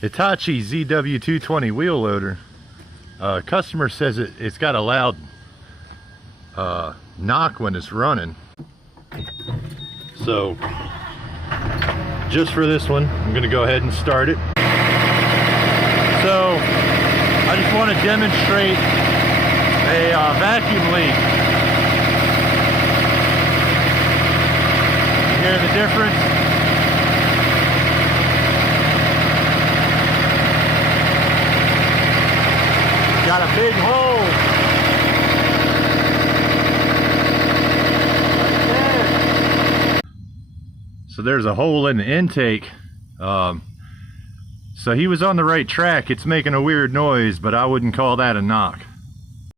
Hitachi ZW220 wheel loader. Customer says it's got a loud knock when it's running. So just for this one, I'm going to go ahead and start it. So I just want to demonstrate a vacuum leak. You hear the difference? Got a big hole right there. So there's a hole in the intake. So he was on the right track. It's making a weird noise, but I wouldn't call that a knock.